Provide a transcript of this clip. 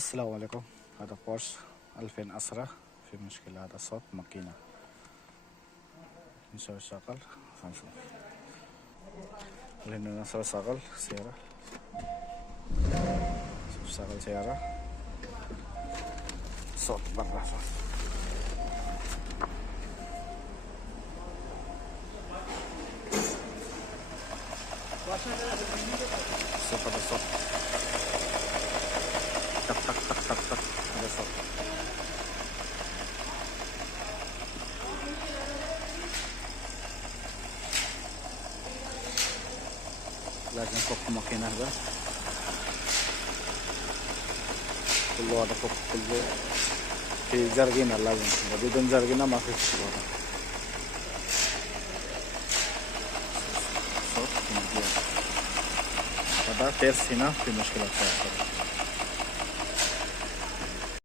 السلام عليكم. هذا بورش 2010 في مشكلة. هذا صوت ماكينة. نسوي شغل خمسة. خلينا نسوي شغل سيارة. شغل سيارة. صوت برا صوت. صوت هذا صوت. تك تك تك تك تك. هذا صوت. لازم نفك الماكينة هذا كله. هذا فك كله في جرجينة. لازم بدون جرجينة ما في فك. صوت هذا تيرس هنا في مشكلة.